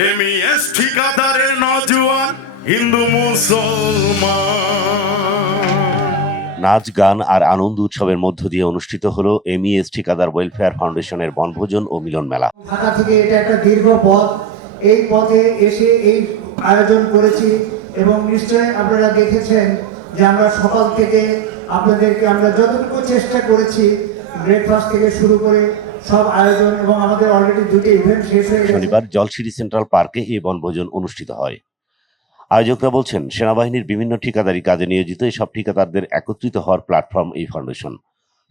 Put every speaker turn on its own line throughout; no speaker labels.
MES ঠিকাদারের নজওয়ান হিন্দু মুসলমান।
নাচ গান আর আনন্দ উৎসবের মধ্য দিয়ে অনুষ্ঠিত হলো এমইএস ঠিকাদার ওয়েলফেয়ার ফাউন্ডেশনের বনভোজন ও মিলন মেলা।
ঢাকা থেকে এটা একটা দীর্ঘ পথ। এই পথে এসে এই আয়োজন করেছি এবং নিশ্চয়ই আপনারা দেখেছেন যে আমরা সকাল থেকে আপনাদেরকে আমরা যতটুকু চেষ্টা করেছি ব্রেকফাস্ট থেকে শুরু করে সব আয়োজন এবং আমাদের অলরেডি দুটি ইভেন্ট শেষ হয়ে গেছে।
শনিবার জলসিরি সেন্ট্রাল পার্কে এই বনভোজন অনুষ্ঠিত হয়। আয়োজকরা বলছেন সেনাবাহিনীর বিভিন্ন ঠিকাদারি কাজে নিয়োজিত সব ঠিকাদারদের একত্রিত হওয়ার প্ল্যাটফর্ম এই ফাউন্ডেশন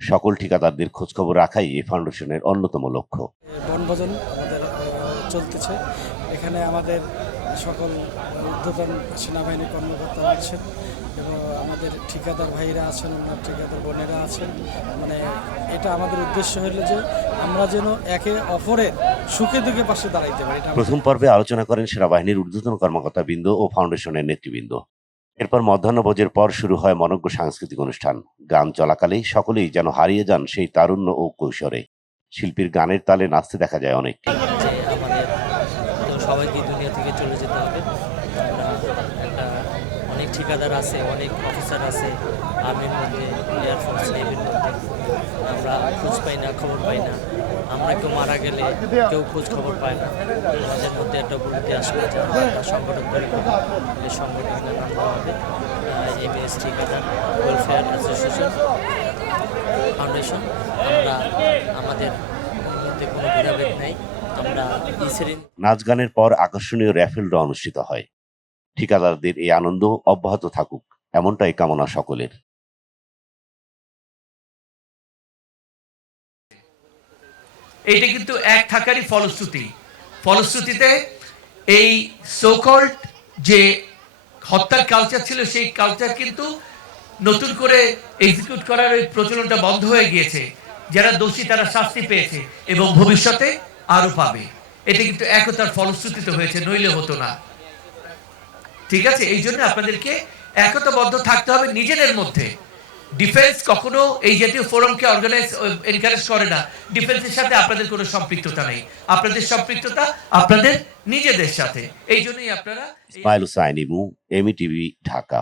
সকল ঠিকাদারদের খোঁজখবর রাখাই এই ফাউন্ডেশনের অন্যতম লক্ষ্য।
বনভোজন আমাদের চলতেছে। এখানে আমাদের সকল উদ্বোধন সেনাবাহিনী কর্মকর্তা আছেন এবং আমাদের ঠিকাদার ভাইরা আছেন, ওনার ঠিকাদার বোনেরা আছেন। মানে এটা আমাদের উদ্দেশ্য হলো যে আমরা যেন একে অপরের সুখে দুঃখে পাশে দাঁড়াইতে পারি।
প্রথম পর্বে আলোচনা করেন সেনাবাহিনীর ঊর্ধ্বতন কর্মকর্তা বৃন্দ ও ফাউন্ডেশনের নেতৃবৃন্দ। এরপর মধ্যাহ্নভোজের পর শুরু হয় মনজ্ঞ সাংস্কৃতিক অনুষ্ঠান। গান চলাকালেই সকলেই যেন হারিয়ে যান সেই তারুণ্য ও কৈশোরে শিল্পীর গানের তালে নাচতে দেখা যায়
তো সবাইকে দুনিয়া থেকে চলে যেতে হবে। আমরা একটা অনেক ঠিকাদার আছে, অনেক অফিসার আছে আর্মির মধ্যে এয়ারফোর্স নেভির মধ্যে। আমরা খোঁজ পাই না, খবর পাই না। আমরা কেউ মারা গেলে কেউ খোঁজ খবর পায় না। আমাদের মধ্যে একটা বুদ্ধি আসলে যে আমরা একটা সংগঠন এই সংগঠনের নাম হবে এমএস ঠিকাদার ওয়েলফেয়ার অ্যাসোসিয়েশন ফাউন্ডেশন আমরা আমাদের মধ্যে কোনো ভেদাভেদ নাই।
নাচ গানের পর আকর্ষণীয় র্যাফেল ড্র অনুষ্ঠিত হয়। ঠিকাদারদের এই আনন্দ অব্যাহত থাকুক এমনটাই কামনা সকলের।
এটা কিন্তু এক থাকারই ফলশ্রুতি। ফলশ্রুতিতে এই সোকল্ড যে হত্যার কালচার ছিল সেই কালচার কিন্তু নতুন করে এক্সিকিউট করার ওই প্রচলনটা বন্ধ হয়ে গিয়েছে। যারা দোষী তারা শাস্তি পেয়েছে এবং ভবিষ্যতে আরও পাবে। এটা কিন্তু একতার ফলশ্রুতিতে হয়েছে, নইলে হতো না। ঠিক আছে? এই জন্য আপনাদেরকে একতাবদ্ধ থাকতে হবে নিজেদের মধ্যে। ডিফেন্স কখনো এই জাতীয় ফোরামকে অর্গানাইজ এনকারেজ করে না। ডিফেন্সের সাথে আপনাদের কোনো সম্পৃক্ততা নেই। আপনাদের সম্পৃক্ততা আপনাদের নিজেদের সাথে। এই জন্যই আপনারা
ইসমাইল হুসাইন টিভি ঢাকা